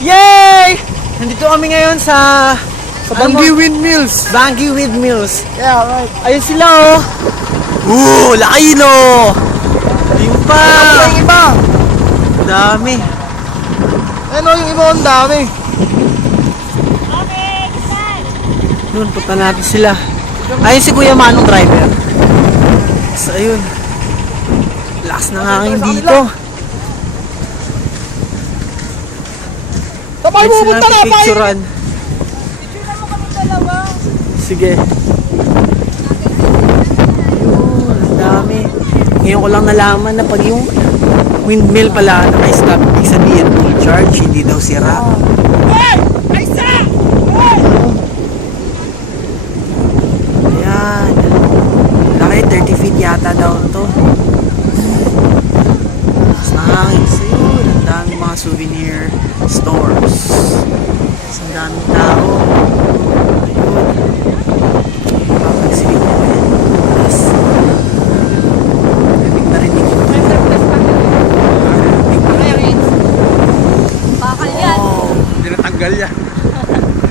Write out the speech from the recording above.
Yay! Nandito kami ngayon sa Bangi Windmills. Bangi Windmills. Yeah, right. Ayun sila oh. Laki no. Yung pa. Yung iba. Dami. Ano yung iba, ang dami. Doon, punta natin sila. Ayun si Kuya Manong driver. So, ayun. Lakas ng hangin dito. Tapay Ayun mo, sila punta na, pay! picturean. Picture mo kami dalawa. Sige. Ayun, ang dami. Ngayon ko lang nalaman na pag yung windmill pala na stop, ibig sabihin full charge, hindi daw sira. Hey! Ay, sira! Hey! Ayan. Laki, 30 feet yata daw to. Mas nangangin sa yun. Ang daming mga souvenir stores. Mas ang daming tao.